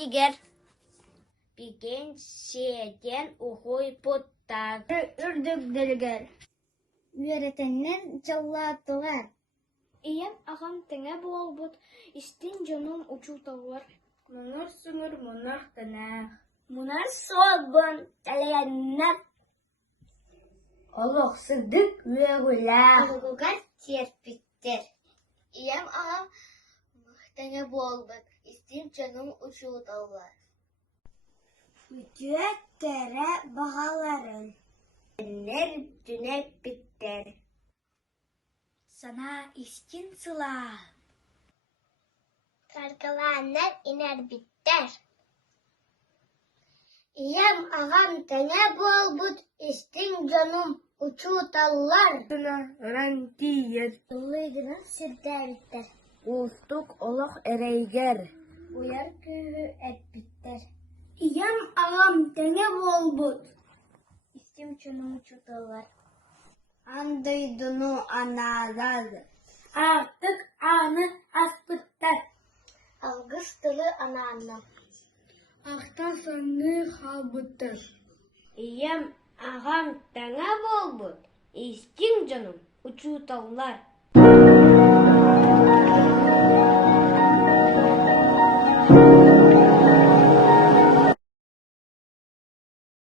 тигер. Пиген сетен ухой поттар. Үрдүк-дөлгөр. Үөретеннен жаллаатылар. Ием ағам теңе болбут, истин жонум учуталар. Мунар сүңір, мунар тәнәх. Мунар соғын, тәлегеннер. Олық сыдық үегілер. Олығығар терпіттер. Ием ағам теңе болбут, истин жонум учуталар. Үтüе кәрі бағаларын. Тәннер дүнек біттер. Sana iskin sıla. Karkalanlar iner bitter. İyem ağam tene bol but istin canım uçutallar. Sına rantiyer. Lıydına sirderlikler. Ustuk olaq ereyger. Uyar köyü et bitter. İyem ağam tene bol but istin canım uçutallar. Андойдуну анарады. Артык аны аспыттар. Алгыс тылы ананы. Ақтан саны халбыттар. Ием ағам тәңә болбут. Истин жаным учуталлар.